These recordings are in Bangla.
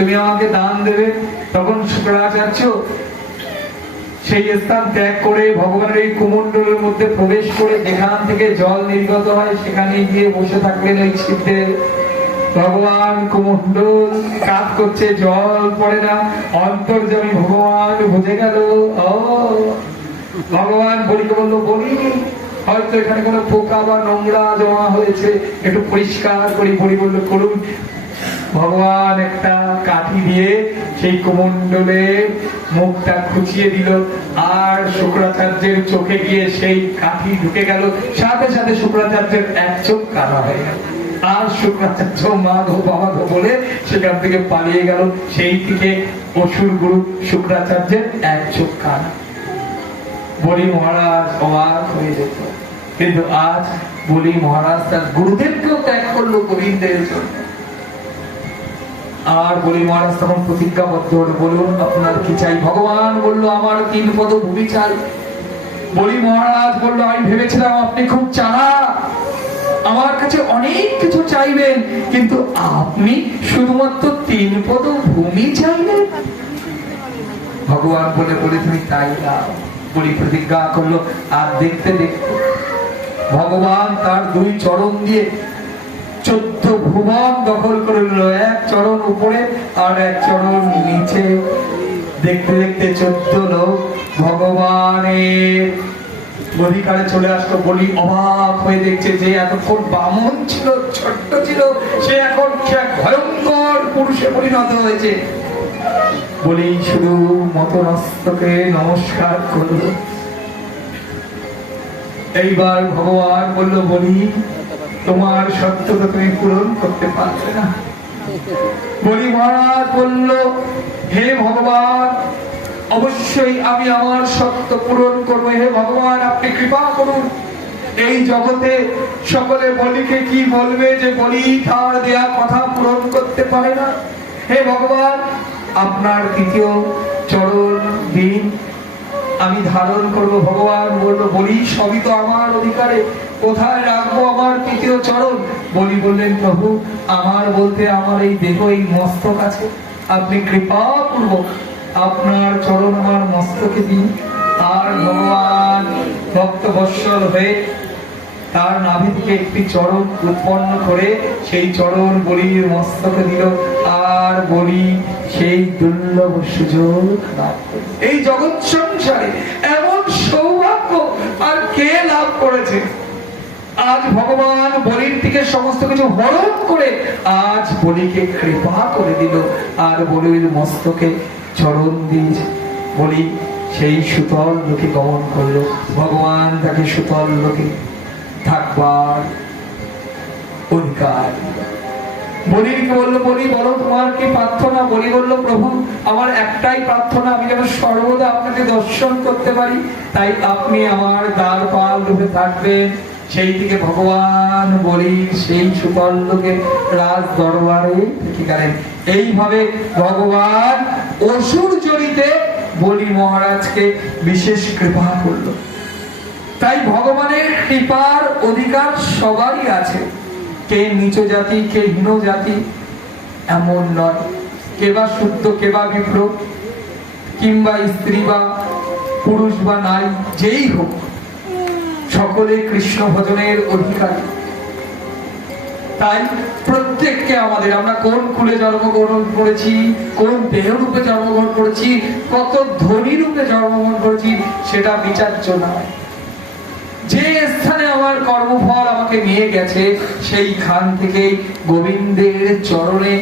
তুমি আমাকে দান দেবে, তখন শুক্রাচার্য সেই স্থান ত্যাগ করে ভগবানের এই কুমণ্ডলের মধ্যে প্রবেশ করে যেখান থেকে জল নির্গত হয়, সেখানে গিয়ে বসে থাকলেন ওই ছিদ্রে ভগবান কুমণ্ডল কাজ করছে, জল পড়ে না অন্তর্জমী ভগবান বুঝে গেল, ও, ভগবান বলিকে বলল, বলি, হয়তো এখানে কোনো পোকা বা নোংরা জমা হয়েছে, একটু পরিষ্কার করি। বলি বলল, করুন ভগবান একটা কাঠি দিয়ে সেই কুমণ্ডলে মুখটা খুঁচিয়ে দিল। আর শুক্রাচার্যের চোখে গিয়ে সেই কাঠি ঢুকে গেল। সাথে সাথে শুক্রাচার্যের এক চোখ কানা হয়ে গেল। আর শুক্রাচার্য মা গো বাবা বলে সেখান থেকে পালিয়ে গেল। সেই থেকে অসুর গুরু শুক্রাচার্যের এক চোখ কানা বলি মহারাজ, অবাক হয়ে যেত। কিন্তু আজ বলি মহারাজ, তার গুরুদেবকেও ত্যাগ করল গোবিন্দের জন্য আর বলি, মহারাজ, তখন প্রতিজ্ঞাবদ্ধ হলো। বলুন, আপনার কি চাই? ভগবান বলল, আমার তিন পদ ভূমি চাই। বলি, মহারাজ বলল, আমি ভেবেছিলাম আপনি খুব চালা আমার কাছে অনেক কিছু চাইবেন, কিন্তু আপনি শুধুমাত্র তিন পদ ভূমি চাইলেন। ভগবান বলে বলে, তুমি তাই বলি, প্রতিজ্ঞা করল, আর দেখতে দেখতে ভগবান তার দুই চরণ দিয়ে চোদ্দ ভুবন দখল করে নিল। চরণ উপরে আর এক চরণ নিচে। দেখতে দেখতে চোদ্দ লোক ভগবানের অধিকারে চলে আসলো বলি অবাক হয়ে দেখছে যে এতক্ষণ বামন ছিল, ছোট্ট ছিল, সে এখন ভয়ঙ্কর পুরুষে পরিণত হয়েছে। বলি, শুধু মতনস্তকে নমস্কার করল এইবার ভগবান বলল, বলি, তোমার সত্যটা তুমি পূরণ করতে পারবে না। মহারাজ, বলল, হে ভগবান, অবশ্যই আমি আমার সত্য পূরণ করব। হে ভগবান, আপনি কৃপা করুন। এই জগতে সকলে বলিকে কি বলবে যে বলি তার দেয়া কথা পূরণ করতে পারে না। হে ভগবান, আপনার তৃতীয় চরণ দিন আমি ধারণ করব ভগবান, বলল, বলি, সবই তো আমার অধিকারে। কোথায় রাখব আমার তৃতীয় চরণ? বলি, বললেন, প্রভু, আমার বলতে আমার এই দেহ, এই মস্তক আছে। আপনি কৃপা পূর্বক আপনার চরণ আমার মস্তকে দিন। আর ভগবান ভক্ত বৎসল হয়ে তার নাভি থেকে একটি চরণ উৎপন্ন করে সেই চরণ বলির মস্তকে দিল। আর বলি সেই দুর্লভ সুযোগ এই জগৎ সংসারে এমন সৌভাগ্য আর কে লাভ করেছে? আজ ভগবান বলির থেকে সমস্ত কিছু হরণ করে আজ বলিকে কৃপা করে দিল। আর বলির মস্তকে চরণ দিয়েছে বলি, সেই সুতল লোকে গমন করল। ভগবান তাকে সুতল লোকে থাকবার অধিকার বলিকে বলল, বলি, বলো তোমার কি প্রার্থনা? বলি বলল, প্রভু, আমার একটাই প্রার্থনা, আমি যেন সর্বদা আপনাকে দর্শন করতে পারি। তাই আপনি আমার দ্বার পাল রূপে থাকবেন। সেই দিকে ভগবান বলি সেই সুতল রাজ দরবারে থেকে গেলেন। এইভাবে ভগবান অসুর জড়িতে বলি মহারাজকে বিশেষ কৃপা করল। তাই ভগবানের কৃপার অধিকার সবারই আছে। কে নিচু জাতি, কে হীন জাতি, এমন নয়। কে বা শুদ্ধ, কে বা বিপ্র কিংবা স্ত্রী বা পুরুষ বা নারী, যেই হোক, সকলে কৃষ্ণ ভজনের অধিকারী। তাই প্রত্যেককে আমাদের, আমরা কোন কুলে জন্মগ্রহণ করেছি, কোন দেহ রূপে জন্মগ্রহণ করেছি, কত ধনী রূপে জন্মগ্রহণ করেছি, সেটা বিচার্য নয়। যে স্থানে আমার কর্মফল আমাকে নিয়ে গেছে, সেইখান থেকে গোবিন্দের চরণে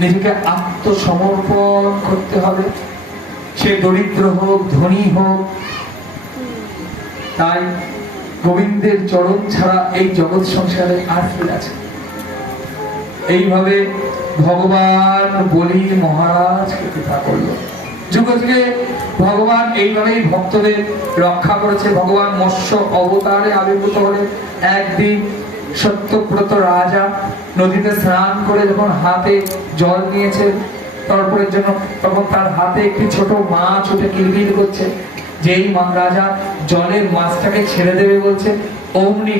নিজেকে আত্মসমর্পণ করতে হবে। সে দরিদ্র হোক, ধনী হোক, তাই গোবিন্দের চরণ ছাড়া এই জগৎ সংসারে আর কি আছে? এইভাবে ভগবান বলি মহারাজকে কৃপা করল। যুগে যুগে ভগবান এইভাবেই ভক্তদের রক্ষা করেছে। ভগবান মৎস্য অবতারে আবির্ভূত হলে একদিন সত্যব্রত রাজা নদীতে স্নান করে যখন হাতে জল নিয়েছে তর্পণের জন্য তখন তার হাতে একটি ছোট মাছ উঠে কিলবিল করছে। যেই রাজা জলের মাছটাকে ছেড়ে দেবে বলছে, অমনি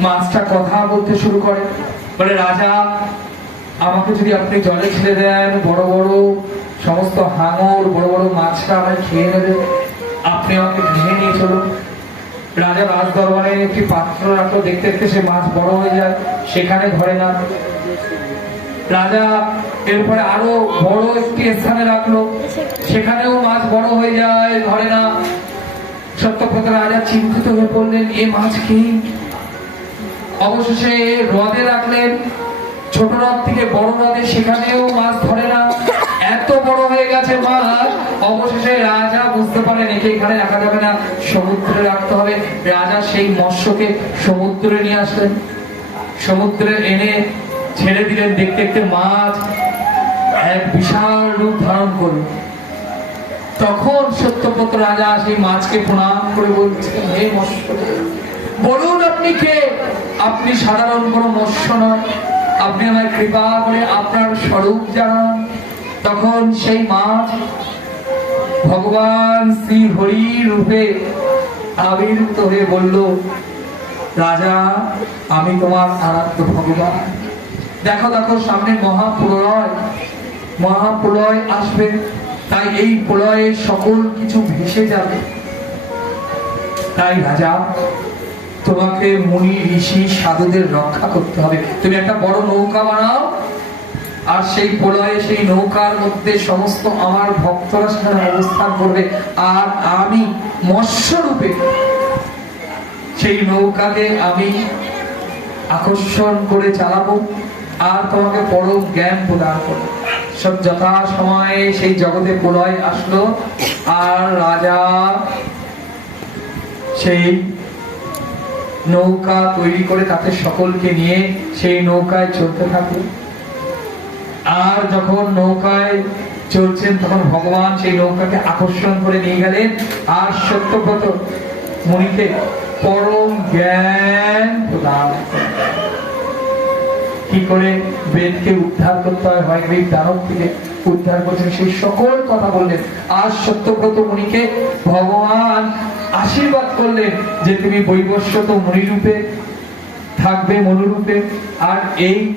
মাছটা কথা বলতে শুরু করে। বলে, রাজা, আমাকে যদি আপনি জলে ছেড়ে দেন, বড় বড় সমস্ত হাঙর, বড় বড় মাছটা আমায় খেয়ে নেবে। আপনি আমাকে গৃহে নিয়ে চলুন। রাজা রাজ দরবারে একটি পাত্র রাখল। দেখতে দেখতে সে মাছ বড় হয়ে যায়। সেখানে ধরে না। রাজা এরপরে আরও বড় একটি স্থানে রাখল। সেখানেও মাছ বড় হয়ে যায়, ধরে না। সত্যব্রত রাজা চিন্তিত হয়ে পড়লেন এ মাছ কি? অবশেষে হ্রদে রাখলেন। ছোট হ্রদ থেকে বড় হ্রদে সেখানেও মাছ ধরে না। এত বড় হয়ে গেছে অবশেষে রাজা বুঝতে একে এখানে যাবে না, সমুদ্রে রাখতে হবে। রাজা সেই মৎস্যকে সমুদ্রে নিয়ে আসলেন। সমুদ্রে এনে ছেড়ে দিলেন, দেখতে দেখতে মাছ এক বিশাল রূপ ধারণ করল। তখন সত্যপত্র রাজা সেই মাছকে প্রণাম করে বলছেন হে মৎস্য, বলুন আপনি কে? আপনি সাধারণ কোনো মৎস্য নয় আপনি আমায় কৃপা করে আপনার স্বরূপ জানান। তখন সেই মাছ ভগবান শ্রী হরি রূপে আবির্ভূত হয়ে বলল, রাজা, আমি তোমার আরাধ্য ভগবান। দেখো দেখো সামনে মহাপ্রলয় মহাপ্রলয় আসবে, তাই এই প্রলয়ে সকল কিছু ভেসে যাবে। তাই রাজা, তোমাকে মুনি, ঋষি, সাধুদের রক্ষা করতে হবে। তুমি একটা বড় নৌকা বানাও আর সেই প্রলয়ে সেই নৌকার মধ্যে সমস্ত আমার ভক্তরা সেখানে অবস্থান করবে। আর আমি মৎস্য রূপে সেই নৌকাকে আমি আকর্ষণ করে চালাবো আর তোমাকে পরম জ্ঞান প্রদান করব। সব যথা সময়ে সেই জগতে প্রলয় আসলো আর রাজা সেই নৌকা তৈরি করে তাতে সকলকে নিয়ে সেই নৌকায় চলতে থাকে আর যখন নৌকায় চলছেন তখন ভগবান সেই নৌকাকে আকর্ষণ করে নিয়ে গেলেন। আর সত্যব্রত মনিকে পরম জ্ঞান প্রদান কি করে বেদকে উদ্ধার করতে হয়? হয় এই দানব থেকে উদ্ধার করছেন। সেই সকল কথা বললেন। আর সত্যব্রত মুনিকে ভগবান আশীর্বাদ করলেন যে, তুমি বৈবস্বত মণিরূপে থাকবে, মনুরূপে। আর এই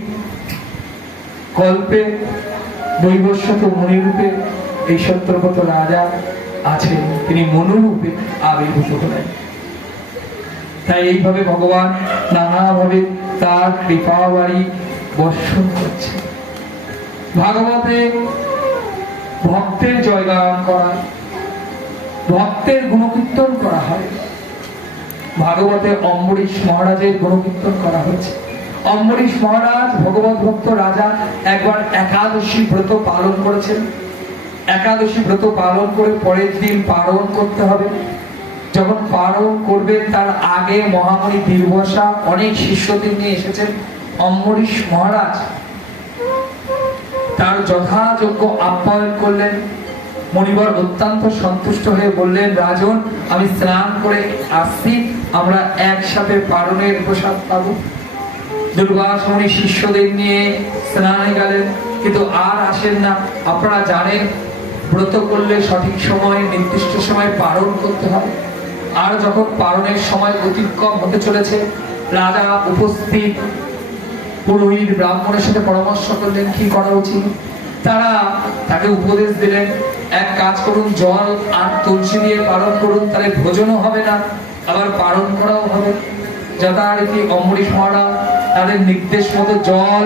কল্পে বৈবস্বত মণিরূপে এই সত্যব্রত রাজা আছেন। তিনি মনুরূপে আবির্ভূত হলেন। তাই এইভাবে ভগবান নানাভাবে তার কৃপা বাড়ি বর্ষণ করছে। ভাগবতে ভক্তের জয়গান করা, ভক্তের গুণকীর্তন করা হয়। ভাগবতে অম্বরীশ মহারাজের গুণকীর্তন করা হয়েছে। অম্বরীশ মহারাজ, ভগবত ভক্ত রাজা একবার একাদশী ব্রত পালন করেছেন। একাদশী ব্রত পালন করে পরের দিন পালন করতে হবে। যখন পালন করবেন তার আগে মহামণি দীর্ঘসা অনেক শিষ্যদের নিয়ে এসেছেন। অম্বরীশ মহারাজ তার যথাযোগ্য আপ্যায়ন করলেন। মণিবর অত্যন্ত সন্তুষ্ট হয়ে বললেন, রাজন, আমি স্নান করে আসছি। আমরা একসাথে পালনের প্রসাদ পাবো। দুর্গাসমণি শিষ্যদের নিয়ে স্নানে গেলেন, কিন্তু আর আসেন না। আপনারা জানেন, ব্রত করলে সঠিক সময়ে, নির্দিষ্ট সময় পালন করতে হয়। আর যখন পালনের সময় অতিক্রম হতে চলেছে, রাজা উপস্থিত। পুরোহিত ব্রাহ্মণের সাথে পরামর্শ করলেন, কি করা উচিত? তারা তাকে উপদেশ দিলেন, এক কাজ করুন, জল আর তুলসী দিয়ে পালন করুন, তাহলে ভোজনও হবে না, আবার পালন করাও হবে। যথারীতি অমরিশ মহারাজ তাদের নির্দেশ মতো জল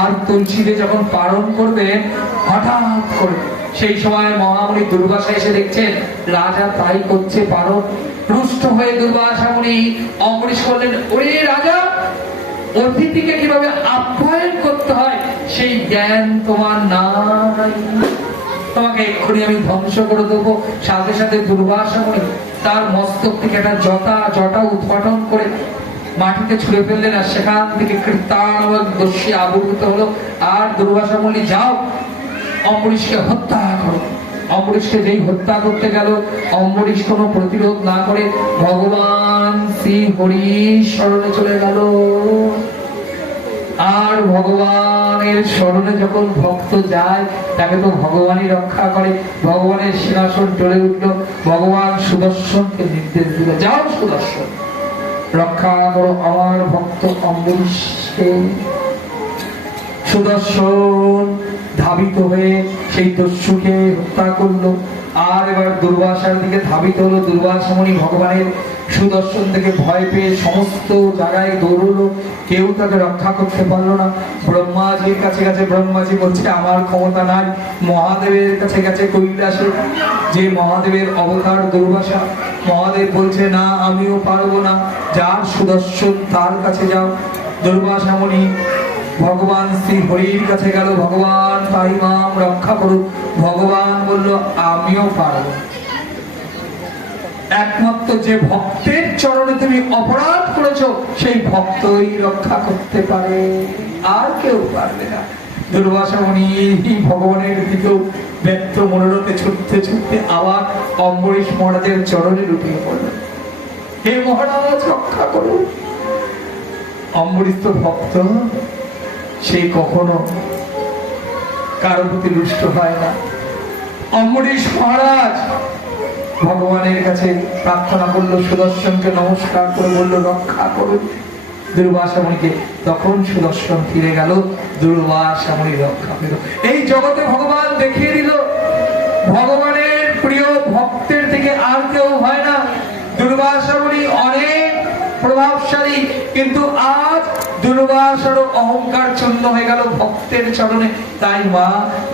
আর তুলসী দিয়ে যখন পালন করবেন হঠাৎ করে সেই সময় মহামণি দুর্বাসা এসে দেখছেন, রাজা তাই করছে পালন রুষ্ট হয়ে দুর্বাসা মুনি অমরিশ করলেন ওরে রাজা, অতিথিকে কীভাবে আপ্যায়ন করতে হয়? সেই জ্ঞান তোমার নাই। তোমাকে এক্ষুনি আমি ধ্বংস করে দেবো। সাথে সাথে দুর্বাসা মুনি তার মস্তক থেকে একটা জটা জটা উৎপাটন করে মাটিতে ছুঁড়ে ফেললেন আর সেখান থেকে দস্যি আবির্ভূত হলো। আর দুর্বাসা মুনি যাও অম্বরীশকে হত্যা করো। অম্বরীশকে যেই হত্যা করতে গেল অম্বরীশ কোনো প্রতিরোধ না করে ভগবান শ্রী হরি স্মরণে চলে গেল। আর ভগবানের স্মরণে যখন ভক্ত যায়, তাকে তো ভগবানই রক্ষা করে। ভগবানের সিংহাসন চলে উঠল। ভগবান সুদর্শনকে নির্দেশ দিল, যাও সুদর্শন। রক্ষা করো আমার ভক্ত অম্বরীশকে সুদর্শন ধাবিত হয়ে সেই দস্যুকে হত্যা করল। আর এবার দুর্বাসার দিকে ধাবিত হলো। দুর্বাসা মুনি ভগবানের সুদর্শন থেকে ভয় পেয়ে সমস্ত জায়গায় দৌড়লো। কেউ তাকে রক্ষা করতে পারল না। ব্রহ্মাজির কাছে কাছে ব্রহ্মাজি বলছে, আমার ক্ষমতা নাই। মহাদেবের কাছে কাছে কৈলাসে যে মহাদেবের অবতার দুর্বাসা মহাদেব বলছে, না, আমিও পারব না। যার সুদর্শন তার কাছে যাও। দুর্বাসা মুনি ভগবান শ্রী হরির কাছে গেল। ভগবান পারিমাম রক্ষা করুক ভগবান বলল, আমিও পারব একমাত্র যে ভক্তের চরণে তুমি অপরাধ করেছ, সেই ভক্তই রক্ষা করতে পারে। আর কেউ পারবে না। দুর্বাসা মুনি ভগবানের দিকেও ব্যক্ত মনোরথে, ছুটতে ছুটতে আবার অম্বরীশ মহারাজের চরণে লুটিয়ে পড়লেন হে মহারাজ, রক্ষা করুন অম্বরীশ তো ভক্ত, সে কখনো কারও প্রতি রুষ্ট হয় না। অম্বরীশ মহারাজ ভগবানের কাছে প্রার্থনা করল, সুদর্শনকে নমস্কার করে বলল, রক্ষা করুন দুর্বাসামণিকে তখন সুদর্শন ফিরে গেল দুর্বাসামণি রক্ষা পেল। এই জগতে ভগবান দেখিয়ে দিল, ভগবানের প্রিয় ভক্তের থেকে আর কেউ হয় না। দুর্বাসামণি অনেক প্রভাবশালী, কিন্তু আজ দুর্বাসার অহংকার চূর্ণ হয়ে গেল ভক্তের চরণে। তাই মা,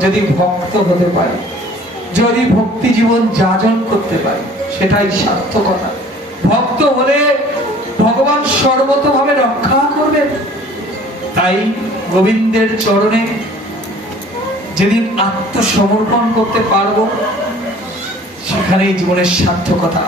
যদি ভক্ত হতে পারে, যদি ভক্তি জীবন যাজন করতে পারে, সেটাই সার্থকতা। ভক্ত হলে সর্বতভাবে রক্ষা করবেন তাই গোবিন্দের চরণে যেদিন আত্মসমর্পণ করতে পারব সেখানেই জীবনের সার্থকতা।